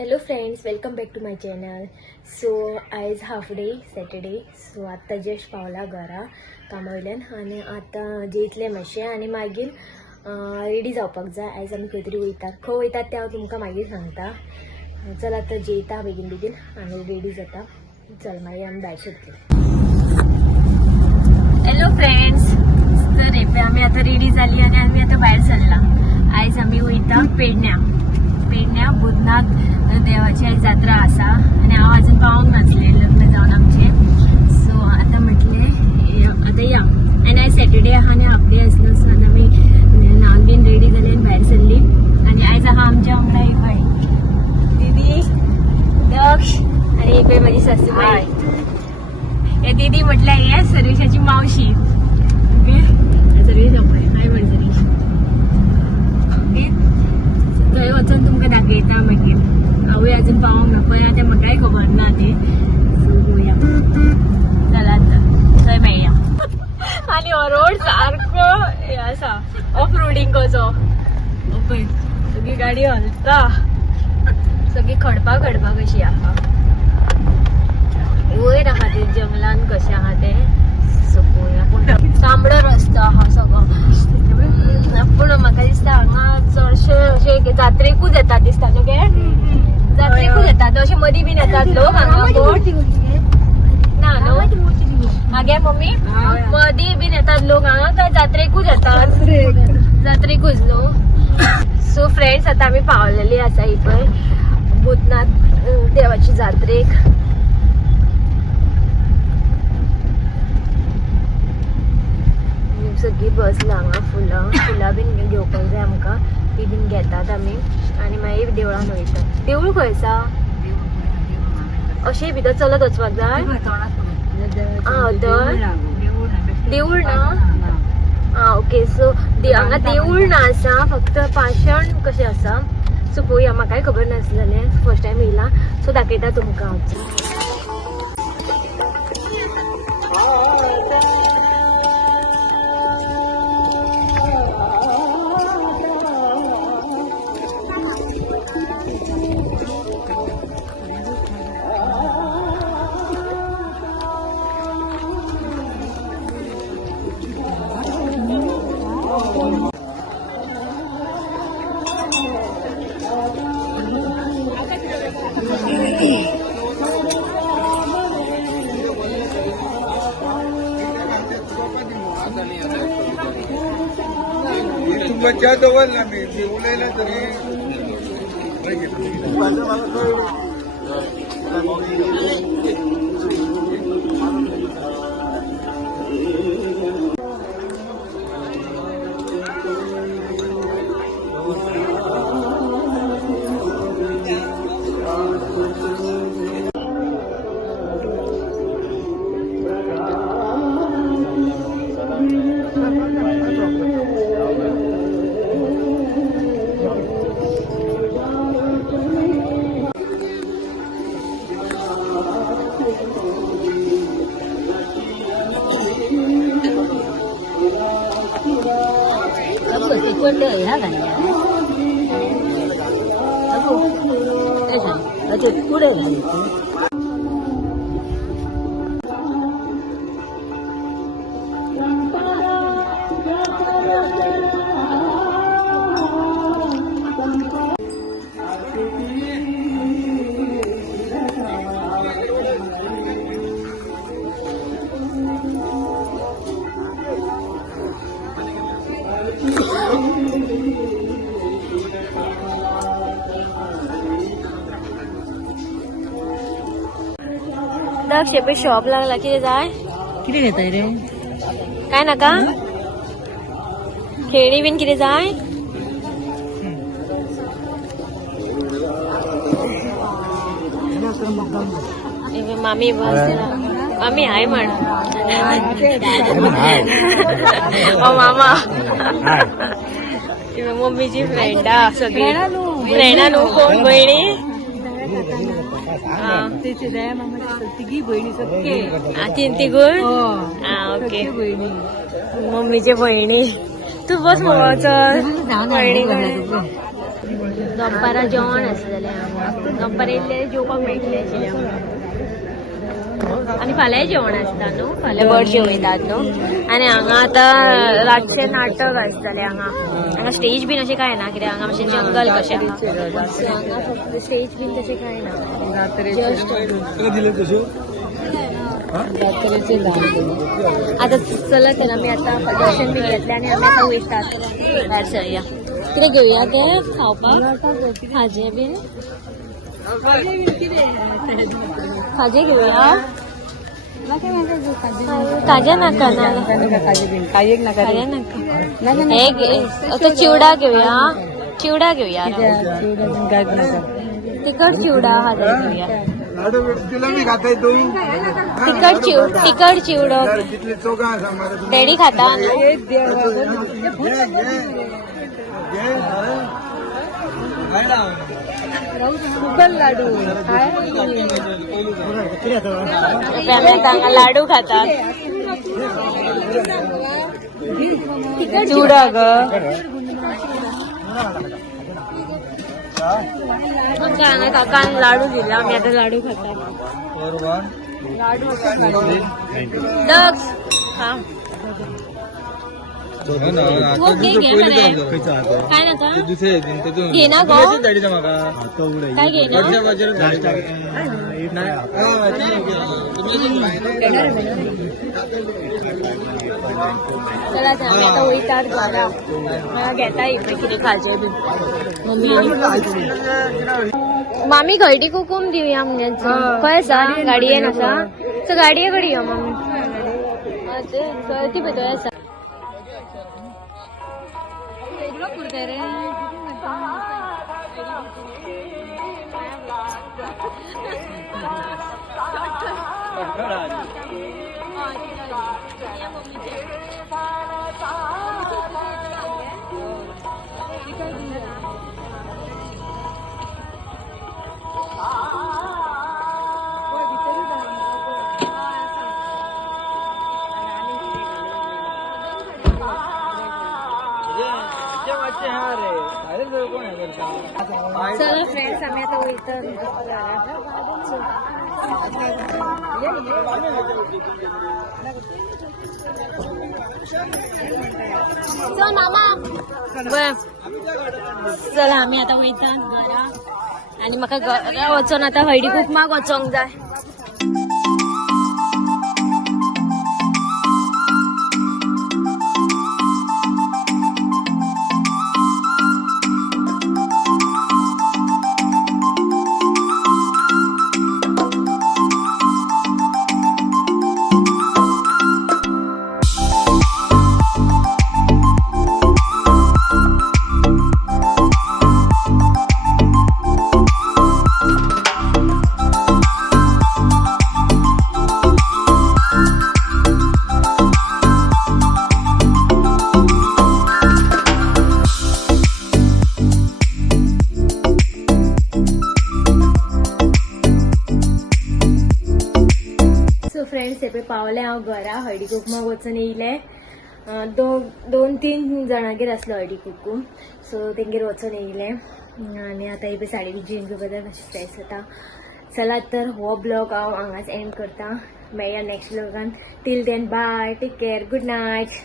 Hello friends, welcome back to my channel. So आयज half day Saturday. So आत्ता just पावला घरा कामा वयल्यान आनी आतां जेयतलें मातशें आनी मागीर रेडी जावपाक जाय. आयज आमी खंय तरी वयता. खंय वयतात तें हांव तुमकां मागीर सांगता. चल आतां जेयता बेगीन बेगीन आनी रेडी जाता. चल मागीर आमी भायर सरतले. हॅलो फ्रेंड्स, तर हे आमी आतां रेडी जाली आनी आमी आतां भायर सरला. आयज आमी वयता पेडण्या भूतनाथ देवाची आयज जात्रा आसा आनी हांव आजून पावूंक नासलें लग्न जावन आमचें. सो आतां म्हटलें आतां या आनी आयज सॅटर्डे आहा आनी हाफ डे आसलो. सो आतां आमी न्हावन बीन रेडी जाली आनी भायर सरली. आनी आयज आहा आमच्या वांगडा एक बाय दीदी दक्ष आनी एक बाय म्हाजी सासूबाई. हे दीदी म्हटल्यार हे सर्वेशाची मावशी. ओके, सर्वेश पळय हाय म्हण सर्वेश. ओके, थंय वचून तुमकां दाखयता मागीर. हांवूय आजून पावोंक ना पळय, तें म्हाकाय खबर ना तें. सो पळोवया. चला आतां थंय मेळया. आनी हो रोड सारको हे आसा ऑफ रोडींग कसो. पळय सगळी गाडी हलता, सगळी खडपा कशी आहा. वयर आहा ते जंगलान कशें आहा तें. सो पळोवया. पूण तांबडो रस्तो आहा सगळो. पूण म्हाका दिसता हांगा चडशे अशे जात्रेकूच येतात दिसता न्हू गे. जात्रेकूच येतात अशे मदीं बीन येतात लोक हांगा. ना न्हू मागे मम्मी, मदीं बीन येतात लोक हांगा काय जात्रेकूच येतात. जात्रेकूच न्हू. सो फ्रेंड्स, आतां आमी पावलेली आसा ही पळय भूतनाथ देवाची जात्रेक. सगळी बसला हांगा. फुलां बीन घेवपाक जाय आमकां. ती बीन घेतात आमी आनी मागीर देवळान वयतात. देवूळ खंय आसा? अशें भितर चलत वचपाक जाय. देवूळ ना. ओके, सो हांगा देवूळ ना आसा, फक्त पाशण कशें आसा. सो पळोवया. म्हाकाय खबर नासलेलें, फर्स्ट टायम येयला. सो दाखयता तुमकां हांव. तुमच्या जवळ ना मी देऊलेला तरी पुढे दक्ष पे शॉप लागला. कितें जाय? कितें घेताय रे? काय नाका. खेळणी बीन कितें जाय? मामी बस मामी हाय म्हण. मामा मम्मीची फ्रेंडा सगळी. फ्रेंडा न्हू, कोण बहिणी. तिघी बहिणी सगळे. तीन तिगून. ओके, मम्मीचे बहिणी. तू बस मग. चल बहिणी दनपारां जेवण आसलेलें हांगा दनपारां येयल्ले जेवपाक मेळटलें आशिल्लें आमकां आनी फाल्यां जेवण आसता न्हू फाल्यां बर्डशे वयतात न्हू आनी हांगा आतां रातचें नाटक आसतलें हांगा स्टेज बीन अशें कांय ना कित्याक हांगा मातशें जंगल कशें आहा हांगा फक्त स्टेज बीन तशें कांय ना जस्ट आतां चलत आमी आतां दर्शन बीन घेतलें आनी आमी आतां वयतात भायर सरया कितें घेवया तें खावपाक खाजें बीन खाजें घेवया खाजें नाका खाजें नाका हे चिवडा घेवया तिखट चिवडा घेवया तिखट चिवडो डॅडी खाता लाडू लाडू खातात चिवडा ग काकान लाडू दिला आम्ही आता लाडू खातात लाडू हा काय घे ना काय घे चला आम्ही आता वयतात घरा मला घेता कितें खाजें बी मामी घरटी कुकूम दिवया म्हणजे खंय आसा गाडयेन आसा सो गाडये कडेन यो मामी ती भितर आसा चला फ्रेंड्स आम्ही आता वयतात चला आम्ही आता वयतात घरा आणि म्हाका घरा वचून आता हळदी कुकमाक वचोंक जाय फ्रेंड्स हे पावले हांव घरा हळदी कुकमाक वचून येयले दोन तीन जाणांगेर आसलो हळदी कुकूम सो तेंगेर वचून येयले आनी आतां हे साडी जीन बद्दल मातशें स्ट्रेस जाता चला तर हो ब्लॉग हांव हांगाच एंड करता मेळया नेक्स्ट ब्लॉगान till then bye take care good night